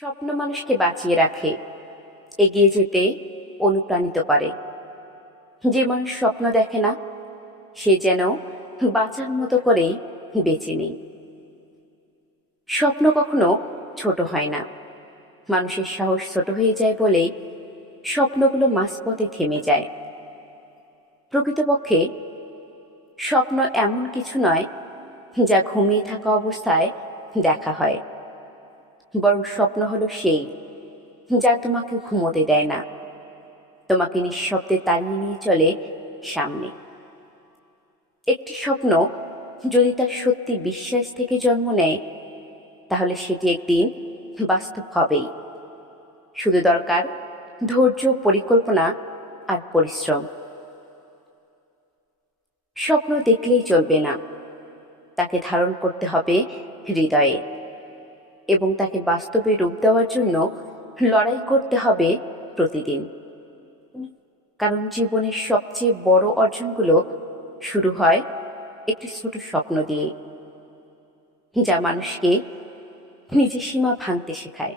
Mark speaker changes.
Speaker 1: স্বপ্ন মানুষকে বাঁচিয়ে রাখে, এগিয়ে যেতে অনুপ্রাণিত করে। যে মানুষ স্বপ্ন দেখে না, সে যেন বাঁচার মতো করেই বেঁচে নেই। স্বপ্ন কখনো ছোট হয় না। মানুষের সাহস ছোট হয়ে যায় বলেই স্বপ্নগুলো মাঝপথে থেমে যায়। প্রকৃতপক্ষে স্বপ্ন এমন কিছু নয়, যা ঘুমিয়ে থাকা অবস্থায় দেখা হয়। বরং স্বপ্ন হলো সেই, যা তোমাকে ঘুমোতে দেয় না। তোমাকে নিঃশব্দে তাড়িয়ে নিয়ে চলে সামনে। একটি স্বপ্ন যদি তার সত্যি বিশ্বাস থেকে জন্ম নেয়, তাহলে সেটি একদিন বাস্তব হবেই। শুধু দরকার ধৈর্য, পরিকল্পনা আর পরিশ্রম। স্বপ্ন দেখলেই চলবে না। তাকে ধারণ করতে হবে হৃদয়ে। এবং তাকে বাস্তবে রূপ দেওয়ার জন্য লড়াই করতে হবে প্রতিদিন। কারণ জীবনের সবচেয়ে বড় অর্জনগুলো শুরু হয় একটি ছোট স্বপ্ন দিয়ে যা মানুষকে নিজের সীমা ভাঙতে শেখায়।